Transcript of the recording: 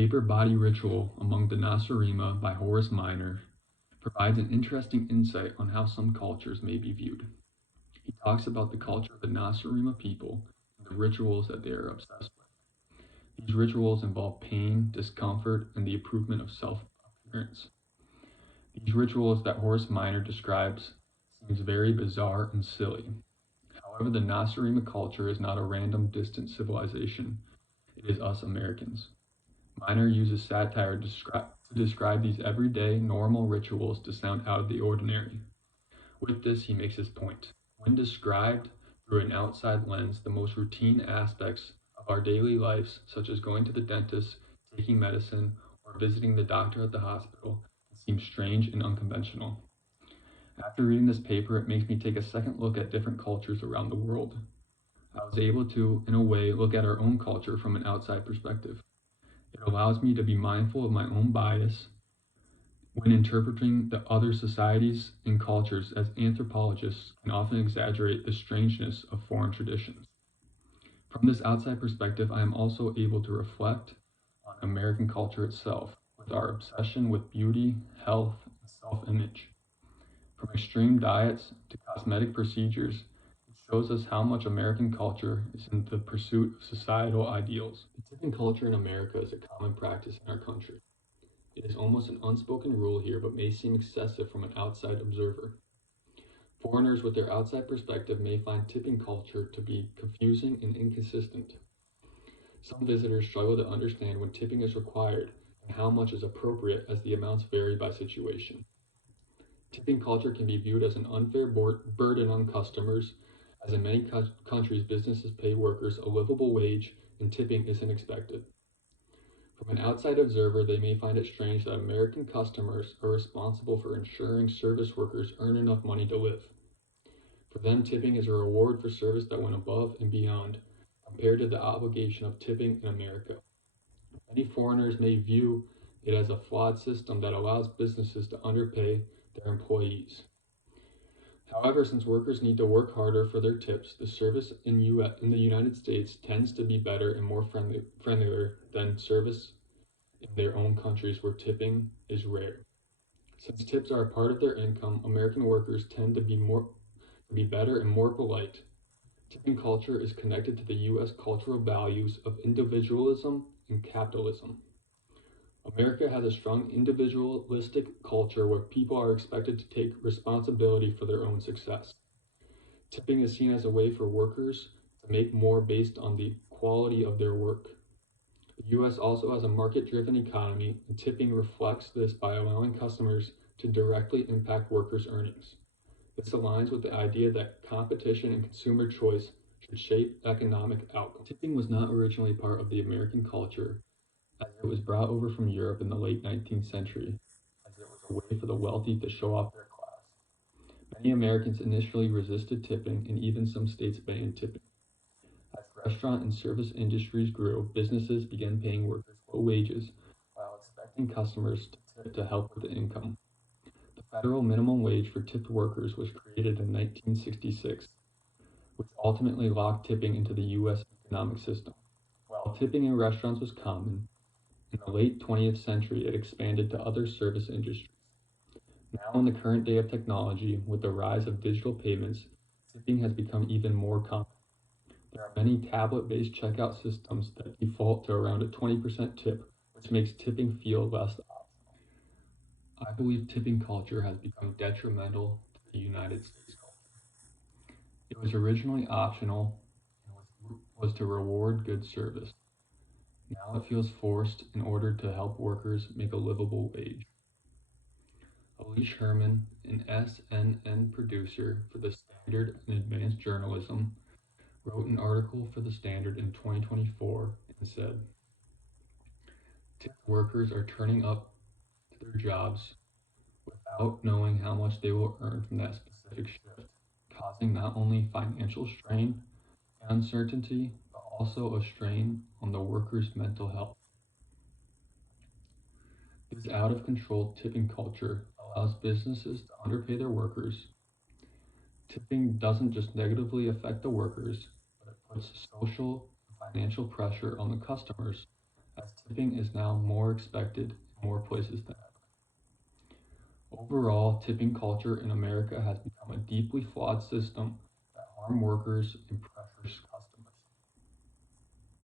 paper Body Ritual Among the Nacirema by Horace Minor provides an interesting insight on how some cultures may be viewed. He talks about the culture of the Nacirema people and the rituals that they are obsessed with. These rituals involve pain, discomfort, and the improvement of self-appearance. These rituals that Horace Minor describes seems very bizarre and silly. However, the Nacirema culture is not a random distant civilization. It is us Americans. Minor uses satire to describe these everyday, normal rituals to sound out of the ordinary. With this, he makes his point. When described through an outside lens, the most routine aspects of our daily lives, such as going to the dentist, taking medicine, or visiting the doctor at the hospital, seem strange and unconventional. After reading this paper, it makes me take a second look at different cultures around the world. I was able to, in a way, look at our own culture from an outside perspective. It allows me to be mindful of my own bias when interpreting the other societies and cultures, as anthropologists can often exaggerate the strangeness of foreign traditions. From this outside perspective, I am also able to reflect on American culture itself, with our obsession with beauty, health, and self-image. From extreme diets to cosmetic procedures, it shows us how much American culture is in the pursuit of societal ideals. The tipping culture in America is a common practice in our country. It is almost an unspoken rule here, but may seem excessive from an outside observer. Foreigners with their outside perspective may find tipping culture to be confusing and inconsistent. Some visitors struggle to understand when tipping is required and how much is appropriate, as the amounts vary by situation. Tipping culture can be viewed as an unfair burden on customers, as in many countries businesses pay workers a livable wage and tipping isn't expected. From an outside observer, they may find it strange that American customers are responsible for ensuring service workers earn enough money to live. For them, tipping is a reward for service that went above and beyond, compared to the obligation of tipping in America. Many foreigners may view it as a flawed system that allows businesses to underpay their employees. However, since workers need to work harder for their tips, the service in the United States tends to be better and more friendlier than service in their own countries where tipping is rare. Since tips are a part of their income, American workers tend to be better and more polite. Tipping culture is connected to the U.S. cultural values of individualism and capitalism. America has a strong individualistic culture where people are expected to take responsibility for their own success. Tipping is seen as a way for workers to make more based on the quality of their work. The U.S. also has a market-driven economy, and tipping reflects this by allowing customers to directly impact workers' earnings. This aligns with the idea that competition and consumer choice should shape economic outcomes. Tipping was not originally part of the American culture, as it was brought over from Europe in the late 19th century, as it was a way for the wealthy to show off their class. Many Americans initially resisted tipping, and even some states banned tipping. As restaurant and service industries grew, businesses began paying workers low wages while expecting customers to tip to help with the income. The federal minimum wage for tipped workers was created in 1966, which ultimately locked tipping into the U.S. economic system. While tipping in restaurants was common, in the late 20th century, it expanded to other service industries. Now, in the current day of technology, with the rise of digital payments, tipping has become even more common. There are many tablet-based checkout systems that default to around a 20% tip, which makes tipping feel less optional. I believe tipping culture has become detrimental to the United States culture. It was originally optional and was to reward good service. Now it feels forced in order to help workers make a livable wage. Alish Herman, an SNN producer for The Standard and Advanced Journalism, wrote an article for The Standard in 2024 and said, "Tipped workers are turning up to their jobs without knowing how much they will earn from that specific shift, causing not only financial strain and uncertainty, but also a strain on the worker's mental health." This out-of-control tipping culture allows businesses to underpay their workers. Tipping doesn't just negatively affect the workers, but it puts social and financial pressure on the customers, as tipping is now more expected in more places than ever. Overall, tipping culture in America has become a deeply flawed system that harms workers and pressures customers.